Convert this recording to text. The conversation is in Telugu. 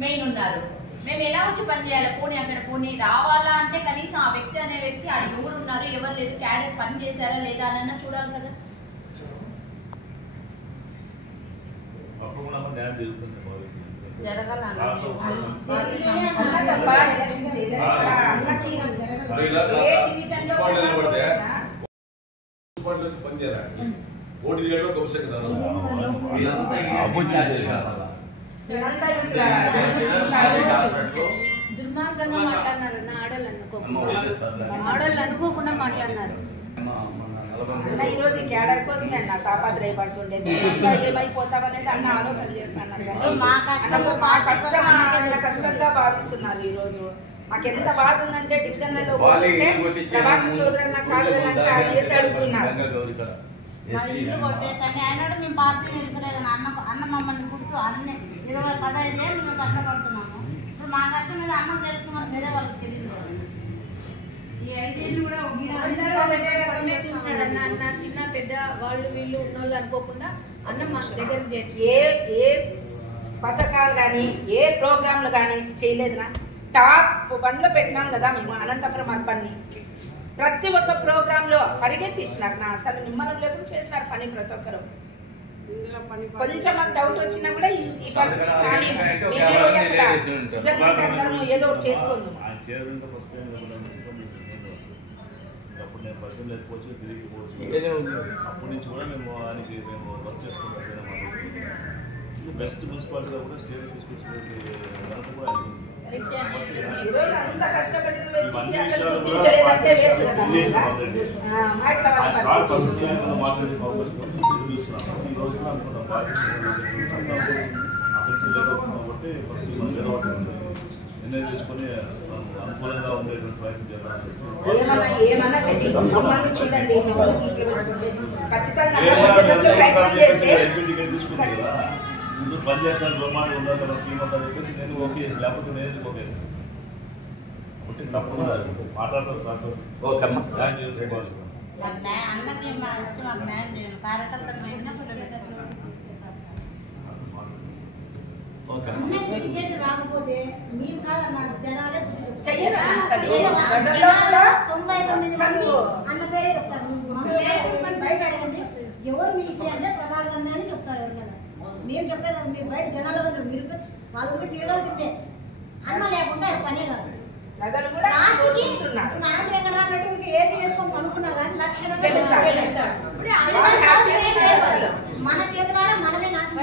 మెయిన్ ఉన్నారు. మేము ఎలా వచ్చి పని చేయాలి? పోనీ అక్కడ పోనీ రావాలా అంటే కనీసం ఆ వ్యక్తి అనే వ్యక్తి ఆడ ఎవరు ఉన్నారు, ఎవరు లేదు, క్యాడెట్ పని చేశారా లేదా అని చూడాలి కదా. దుర్మార్గంగా మాట్లాడినారన్న ఆడోళ్ళు అనుకోకుండా మాట్లాడినారు. అన్న ఈరోజు క్యాడర్ కోసమే అన్న తాపత్రయపడుతుండేది. ఏమైపోతామనేది అన్న ఆలోచన చేస్తున్నారు కానీ మా కష్టం అన్న కష్టంగా భావిస్తున్నారు. ఈ రోజు మాకు ఎంత బాధ ఉందంటే డివిజన్లలో ప్రభాకర్ చౌదరి అన్న కాళ్ళు వేసి అడుగుతున్నారు. ఇల్లు కొట్టేసని ఆయన మేము పార్టీ నిలిచలేదు. అన్న మమ్మల్ని గుర్తు అన్ని 15 ఏళ్ళు మేము కష్టపడుతున్నాము. ఇప్పుడు మా కష్టం మీద అన్నం తెలుసు, మనకు వేరే వాళ్ళకి తెలియదు. ఈ 5 ఏళ్ళు కూడా చూసినాడు అన్న. అన్న చిన్న పెద్ద వాళ్ళు వీళ్ళు ఉన్నోళ్ళు అనుకోకుండా అన్న మా దగ్గర ఏ పథకాలు కానీ ఏ ప్రోగ్రాంలు కానీ చేయలేదునా. టాప్ 1లో పెట్టినాం కదా మేము అనంతపురం అర్బన్ని. ప్రతి ఒక్క ప్రోగ్రామ్ లో పరిగెత్తిచ్చినారు. నా అసలు నిమ్మరం లేకుండా చేసినారు పని ప్రతి ఒక్కరు. కొంచెం డౌట్ వచ్చినా కూడా ఈ పరిస్థితి కానీ ఏదో చేసుకుందాం. అప్పటి నుంచి కూడా మేము ఆయనకి వర్క్ చేసుకుంటాం. బెస్ట్ మున్సిపాలిటీగా కూడా స్టేట్ తీసుకొచ్చి కూడా తీసుకొని అనుకూలంగా ఉండేటువంటి ప్రయత్నం చేయాలి. తీసుకుంది కదా ముందు పని చేస్తాను బ్రహ్మాండ ఉండాలి కదా టీమ్ అంతా చెప్పేసి నేను ఓకే చేసి లేకపోతే నేను ఓకే చేస్తాను. కాబట్టి తప్పకుండా మాట్లాడతాను సార్తో అన్నకి వచ్చి మాకు న్యాయం చేయండి. కార్యకర్తలు రాకపోతే మేము కాదన్న జనాలే 99 మంది అన్న పేరే చెప్తారు. బయట అడగండి ఎవరు మీకు అంటే ప్రభాకర్ అన్న అని చెప్తారు. ఎవరికైనా మేము చెప్పేది మీరు బయట జనాలు కదా మీరు వాళ్ళు కూడా తిరగాల్సిందే. అన్న లేకుండా పనే కాదు. ఏసీ వేసుకొని పనుకున్నా కానీ లక్షణంగా మన చేతులారా మనమే నాశనం.